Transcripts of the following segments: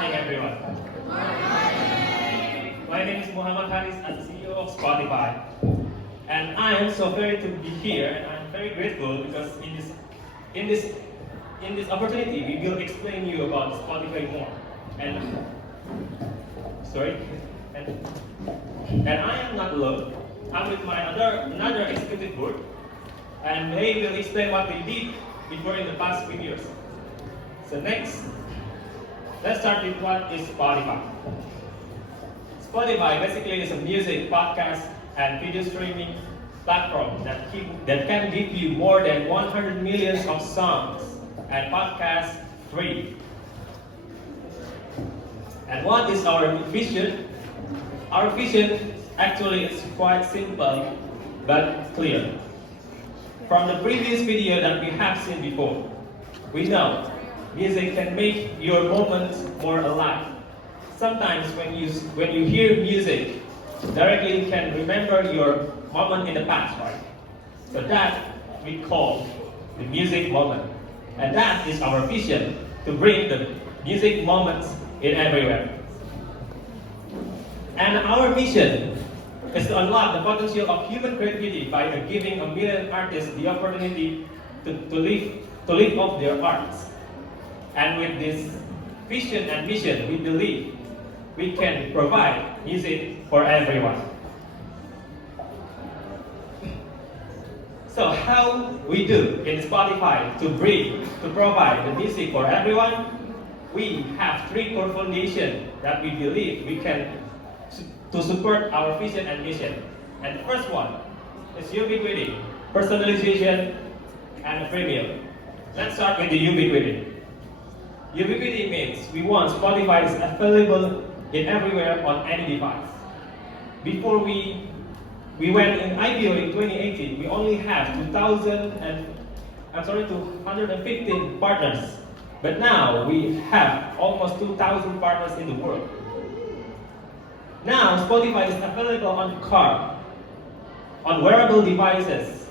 morning, everyone. My name is Muhammad Haris, I'm the CEO of Spotify. And I am so very to be here, and I'm very grateful because in this in this opportunity, we will explain you about Spotify more. And sorry, and I am not alone. I'm with my another executive board, and they will explain what they did before in the past few years. So next, let's start with what is Spotify. Spotify basically is a music, podcast, and video streaming platform that can give you more than 100 millions of songs and podcasts free. And what is our vision? Our vision actually is quite simple but clear. From the previous video that we have seen before, we know music can make your moments more alive. Sometimes when you hear music, directly you can remember your moment in the past, right? So that we call the music moment. And that is our vision, to bring the music moments in everywhere. And our mission is to unlock the potential of human creativity by giving a million artists the opportunity to live off their arts. And with this vision and mission, we believe we can provide music for everyone. So how we do in Spotify to provide the music for everyone? We have three core foundations that we believe we can to support our vision and mission. And the first one is ubiquity, personalization, and premium. Let's start with the ubiquity. Ubiquity means we want Spotify is available in everywhere on any device. Before we went in IPO in 2018, we only have 215 partners. But now we have almost 2,000 partners in the world. Now Spotify is available on car, on wearable devices,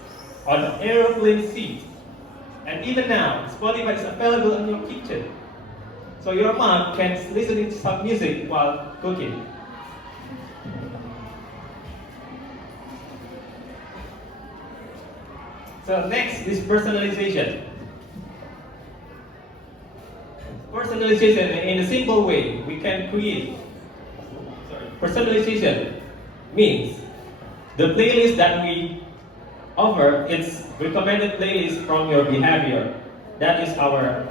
on airplane seats, and even now Spotify is available in your kitchen. So your mom can listen to some music while cooking. So next is personalization. Personalization in a simple way, we can create. Personalization means the playlist that we offer is recommended playlist from your behavior. That is our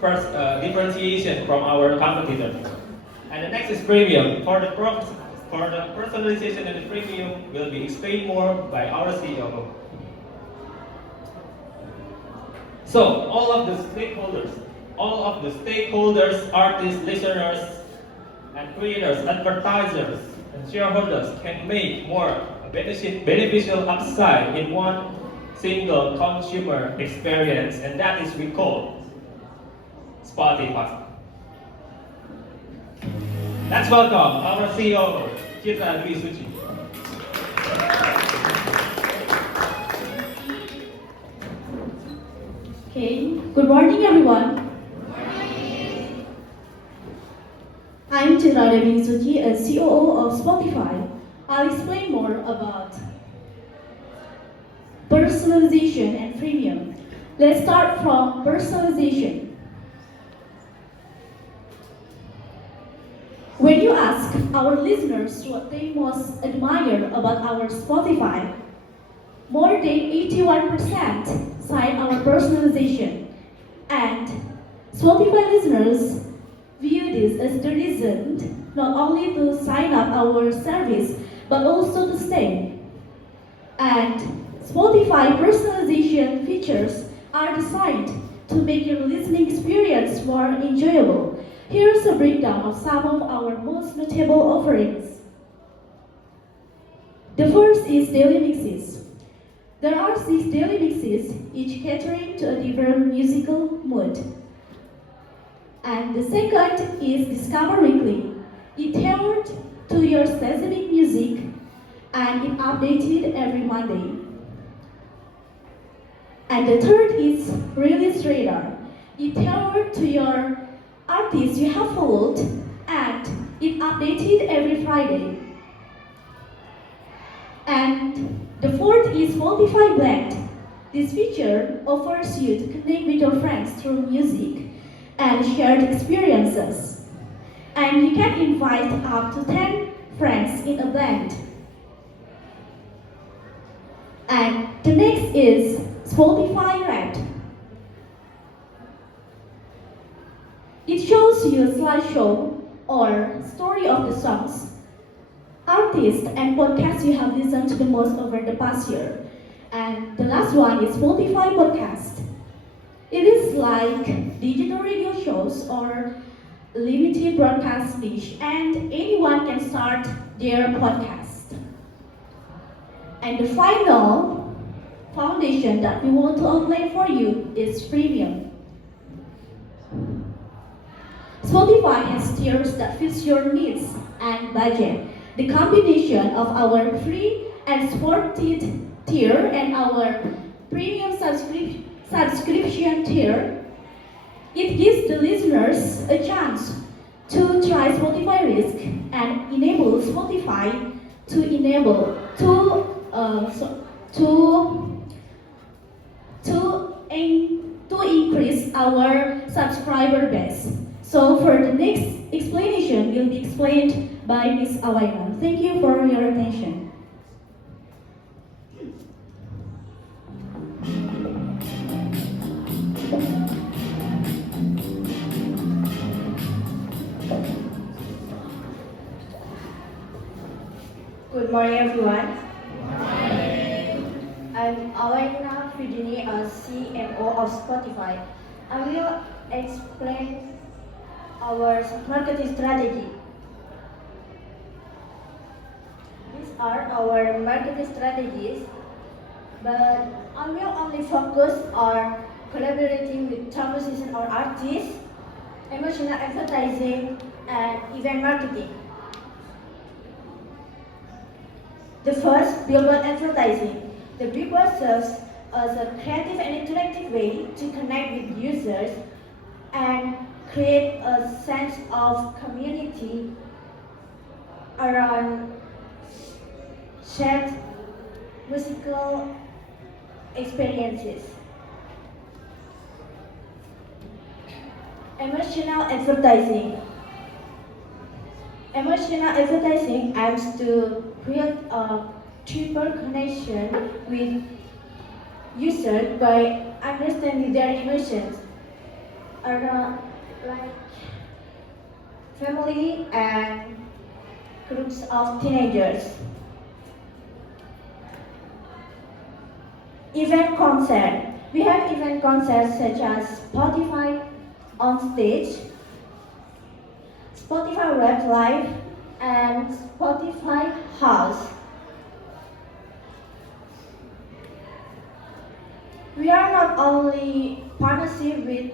first differentiation from our competitors. And the next is premium. For the personalization and the premium will be explained more by our CEO. So all of the stakeholders, artists, listeners, and creators, advertisers, and shareholders can make more beneficial upside in one single consumer experience, and that is we call Spotify. Let's welcome our CEO, Chitra Dwi Suci. Okay, good morning everyone. I'm Chitra Dwi Suci, a COO of Spotify. I'll explain more about personalization and freemium. Let's start from personalization. When you ask our listeners what they most admire about our Spotify, more than 81% cite our personalization. And Spotify listeners view this as the reason not only to sign up our service, but also to stay. And Spotify personalization features are designed to make your listening experience more enjoyable. Here's a breakdown of some of our most notable offerings. The first is daily mixes. There are 6 daily mixes, each catering to a different musical mood. And the second is Discover Weekly. It tailored to your specific music and it updated every Monday. And the third is Release Radar. It tailored to your artist you have followed, and it updated every Friday. And the fourth is Spotify Blend. This feature offers you to connect with your friends through music and shared experiences. And you can invite up to 10 friends in a blend. And the next is Spotify Red. It shows you a slideshow or story of the songs, artists, and podcasts you have listened to the most over the past year. And the last one is Spotify Podcast. It is like digital radio shows or limited broadcast dish, and anyone can start their podcast. And the final foundation that we want to outline for you is premium. Spotify has tiers that fits your needs and budget. The combination of our free and supported tier and our premium subscription tier, it gives the listeners a chance to try Spotify Risk and enable Spotify to enable to increase our subscriber base. So for the next explanation will be explained by Ms. Awaina. Thank you for your attention. Good morning, everyone. I'm Awaina Fidini, a CMO of Spotify. I will explain our marketing strategy. These are our marketing strategies, but I will only focus on collaborating with top musicians or artists, emotional advertising, and event marketing. The first, billboard advertising. The billboard serves as a creative and interactive way to connect with users and create a sense of community around shared musical experiences. Emotional advertising. Emotional advertising aims to build a deeper connection with users by understanding their emotions around like family and groups of teenagers. Event concert. We have event concerts such as Spotify on stage, Spotify Red Live, and Spotify House. We are not only partnership with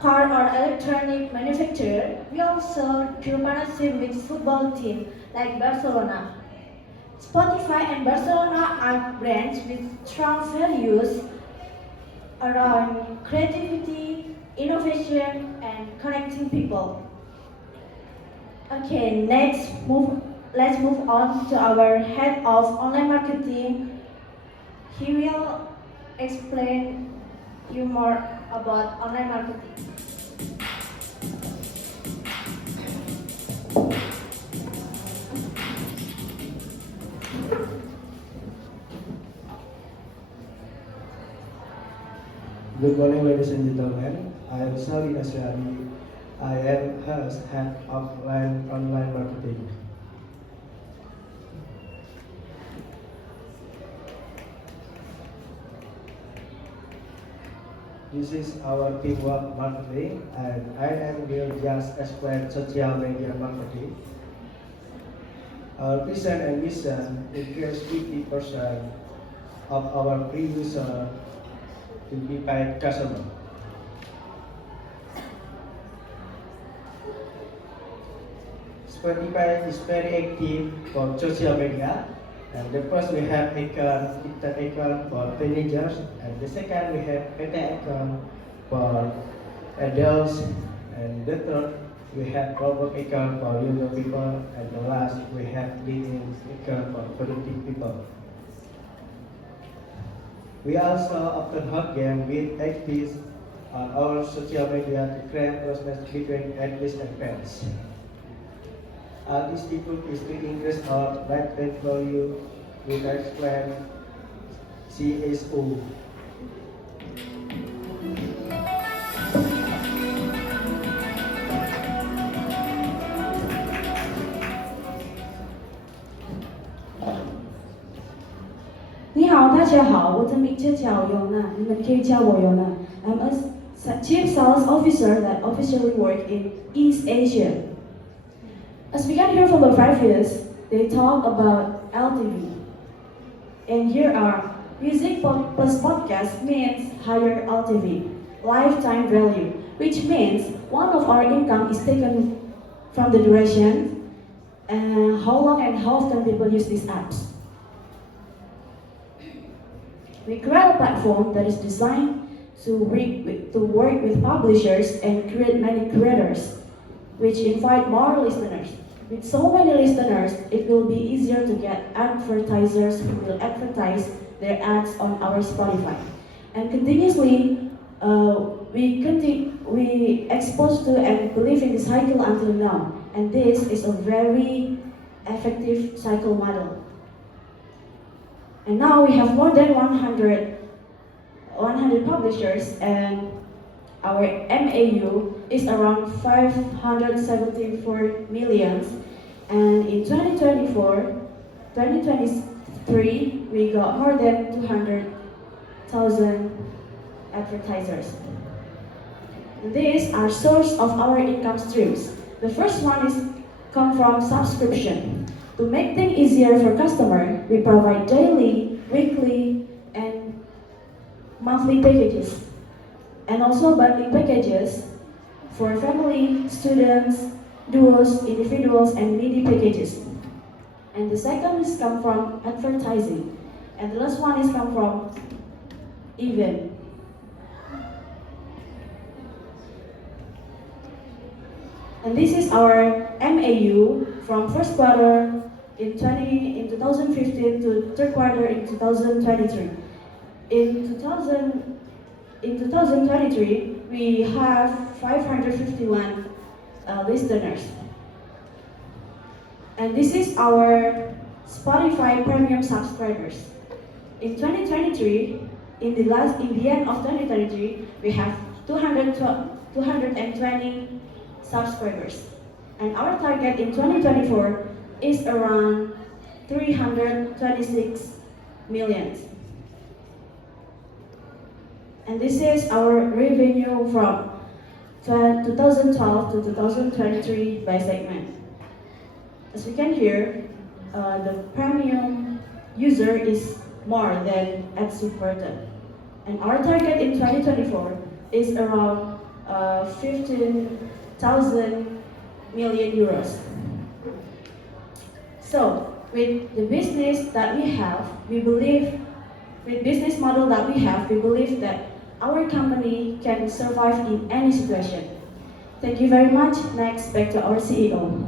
car or electronic manufacturer, we also do partnership with football team like Barcelona. Spotify and Barcelona are brands with strong values around creativity, innovation, and connecting people. Okay, let's move on to our head of online marketing. He will explain you more about online marketing. Good morning, ladies and gentlemen. I am Sali Asyari. I am head of online marketing. This is our teamwork marketing, and I will just explain social media marketing. Our vision and mission increase 50% of our pre-user to be paid customer. Spotify is very active for social media. And the first we have account for teenagers, and the second we have beta account for adults, and the third we have global income for younger people, and the last we have living income for productive people. We also often hold games with activities on our social media to create closeness between athletes and fans. This people is to increase our lifetime value with explain CSO. 你好，大家好，我的名字叫尤娜，你们可以叫我尤娜。I'm a chief sales officer that officially work in East Asia. As we can hear from the previous, they talk about LTV. And here are music plus podcast means higher LTV, lifetime value, which means one of our income is taken from the duration and how long and how often people use these apps. We create a platform that is designed to work with publishers and create many creators, which invite more listeners. With so many listeners, it will be easier to get advertisers who will advertise their ads on our Spotify. And continuously, we expose to and believe in the cycle until now. And this is a very effective cycle model. And now we have more than 100 publishers, and our MAU is around 574 million. And in 2023, we got more than 200,000 advertisers. These are source of our income streams. The first one is come from subscription. To make things easier for customer, we provide daily, weekly, and monthly packages, and also bundling packages for family, students, duos, individuals, and midi packages. And the second is come from advertising, and the last one is come from event. And this is our MAU from first quarter in 2015 to third quarter in 2023. In 2023, we have 551 listeners. And this is our Spotify premium subscribers. In 2023, in the end of 2023, we have 220 subscribers. And our target in 2024 is around 326 million. And this is our revenue from 2012 to 2023 by segment. As we can hear, the premium user is more than ad supported. And our target in 2024 is around 15,000 million euros. So, with the business that we have, we believe, with business model that we have, we believe that our company can survive in any situation. Thank you very much. Next, back to our CEO.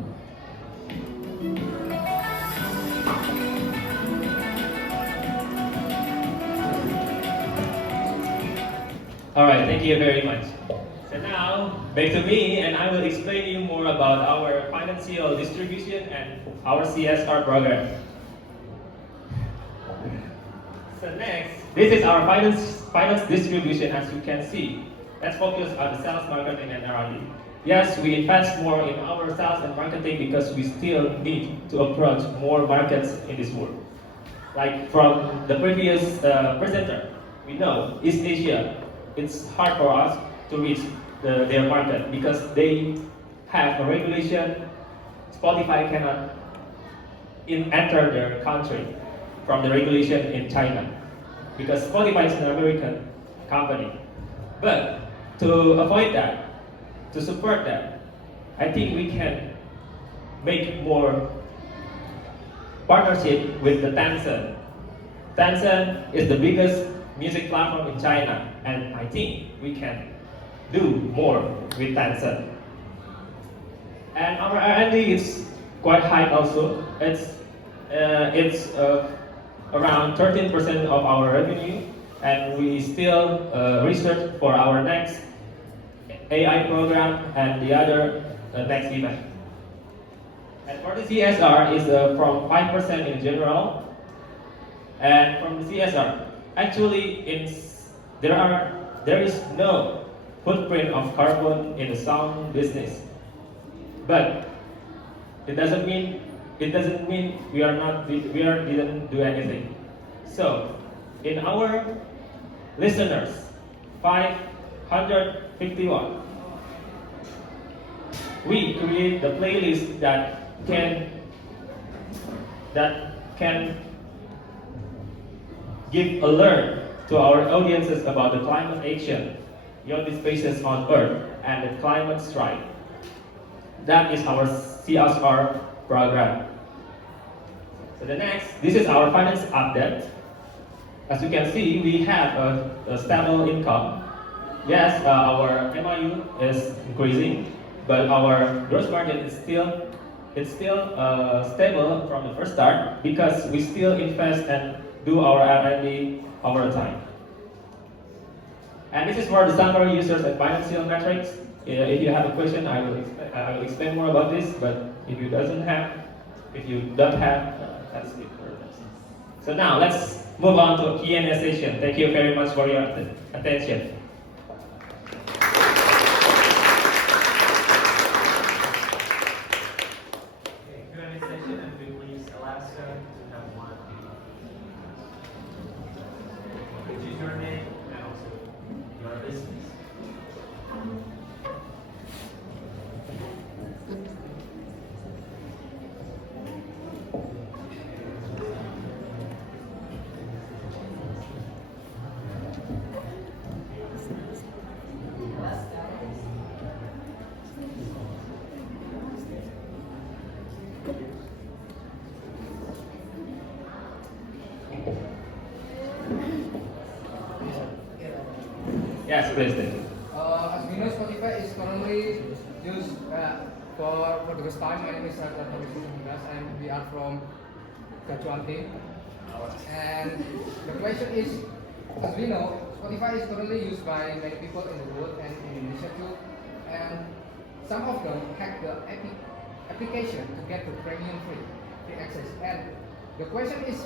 All right, thank you very much. So now, back to me, and I will explain you more about our financial distribution and our CSR program. So next, this is our finance distribution. As you can see, let's focus on the sales, marketing, and R&D. Yes, we invest more in our sales and marketing because we still need to approach more markets in this world. Like from the previous presenter, we know East Asia, it's hard for us to reach their market because they have a regulation. Spotify cannot enter their country from the regulation in China because Spotify is an American company. But to avoid that, to support that, I think we can make more partnership with the Tencent. Tencent is the biggest music platform in China, and I think we can do more with Tencent. And our R&D is quite high also. It's around 13% of our revenue, and we still research for our next AI program and the other next event. And for the CSR is from 5% in general, and from the CSR, actually there is no footprint of carbon in the sound business. But it doesn't mean we didn't do anything. So in our listeners, 551, we create the playlist that can give alert to our audiences about the climate action beyond the spaces on Earth and the climate strike. That is our CSR program. So this is our finance update. As you can see, we have a stable income. Yes, our MIU is increasing, but our gross margin is still stable from the first start because we still invest and do our R&D over time. And this is for the summary users and financial metrics. If you have a question, I will explain more about this. But if you don't have, that's it for this. So now let's move on to a Q&A session. Thank you very much for your attention. Q&A session, and we please Alaska to have one. Which is your name and also your business. Yes, please. Thank you. As we know, Spotify is currently used for the first time. My name is Rata and we are from Gachuanti. And the question is, as we know, Spotify is currently used by many people in the world and in Indonesia too. And some of them hack the application to get the premium free access. And the question is,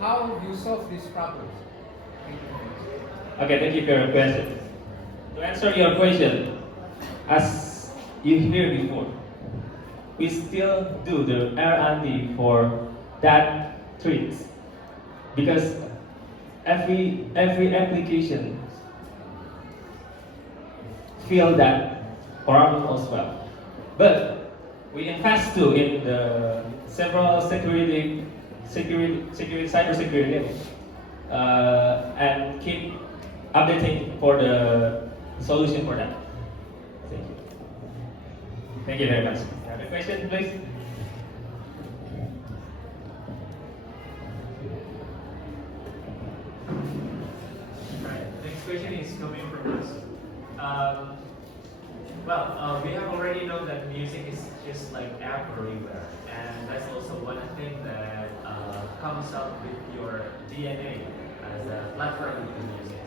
how you solve these problems? Thank you very much. Okay, thank you for your question. To answer your question, as you heard before, we still do the R&D for that tricks because every application feel that problem as well. But we invest too in the several cybersecurity and keep updating for the solution for that. Thank you. Thank you very much. Have a question, please? Right. Next question is coming from us. We have already known that music is just like everywhere, and that's also one thing that comes up with your DNA as a platform in music.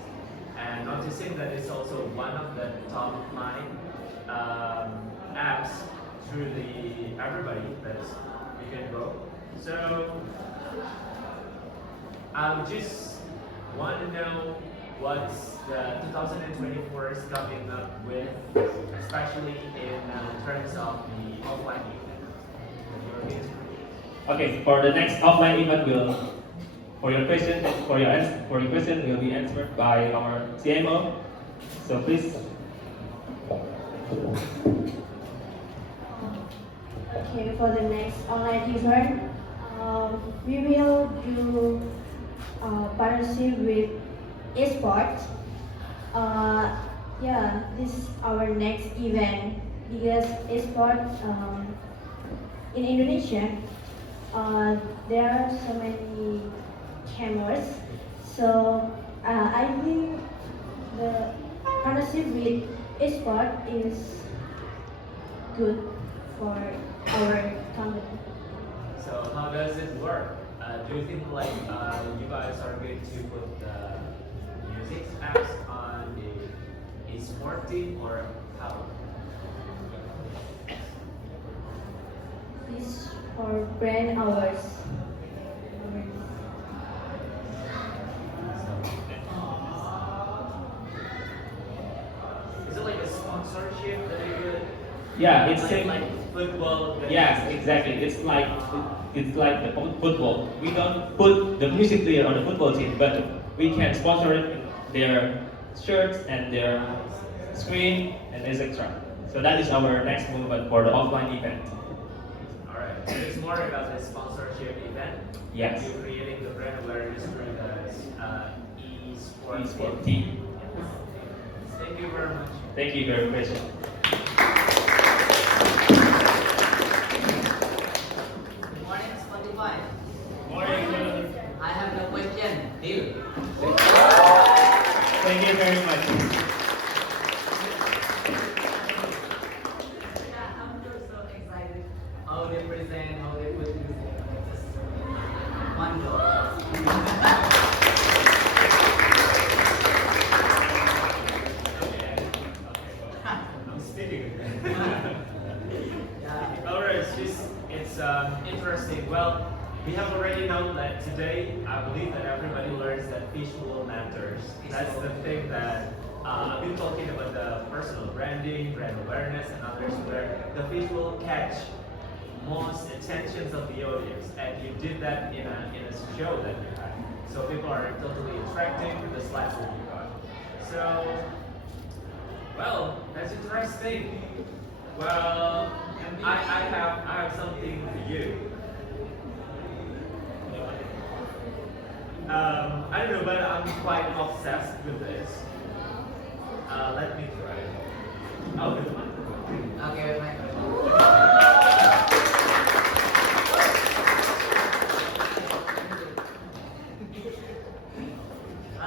And noticing that it's also one of the top line apps through the everybody that you can go. So I just want to know what's the 2024 is coming up with, especially in terms of the offline event. Okay, for the next offline event, for your question will be answered by our CMO. So please. Okay, for the next online event, we will do partnership with esports. This is our next event because esports in Indonesia, there are so many cameras. So I think the partnership with sport is good for our company. So how does it work? Do you think like you guys are going to put the music apps on the sport team or how? This for brand hours. Is it like a sponsorship that you do? Yeah, it's like, same. like football. that Yes, is- exactly. It's like the football. We don't put the music player on the football team, but we can sponsor it, their shirts and their screen and etc. So that is our next movement for the offline event. All right. So it's more about the sponsorship event. Yes. You're creating the brand awareness for the e-sport Esport team. team. Thank you very much. Thank you very much. Good morning, Spotify. Morning. I have no question. Deal. Thank you very much. Yeah, I'm just so excited. How they present, how they put music. Just one job. I'm speaking. Yeah. Alright, it's interesting. Well, we have already known that today, I believe that everybody learns that visual matters. That's the thing that I've been talking about the personal branding, brand awareness, and others where the visual catch most attentions of the audience, and you did that in a show that you had. So people are totally attracted to the slides that you got. So, well, that's interesting. Well, I have something for you. I don't know, but I'm quite obsessed with this. Let me try. Oh, with the microphone. Okay, my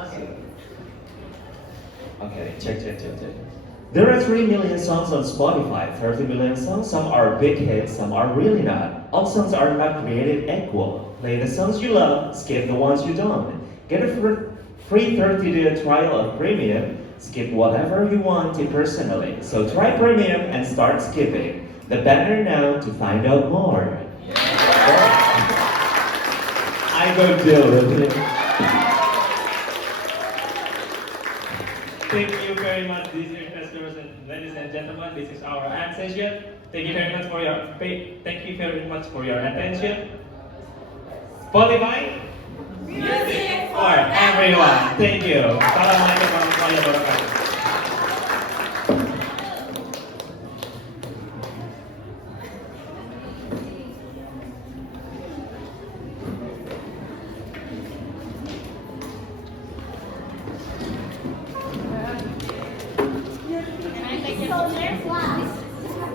Okay. Okay, check. There are 3 million songs on Spotify, 30 million songs. Some are big hits, some are really not. All songs are not created equal. Play the songs you love, skip the ones you don't. Get a free 30-day trial of Premium. Skip whatever you want personally. So try Premium and start skipping. The banner now to find out more. I go deal with it. Thank you very much, dear customers and ladies and gentlemen. This is our ad session. Thank you very much for your attention. Spotify, music for everyone. Thank you. Assalamualaikum warahmatullahi wabarakatuh. So there's one.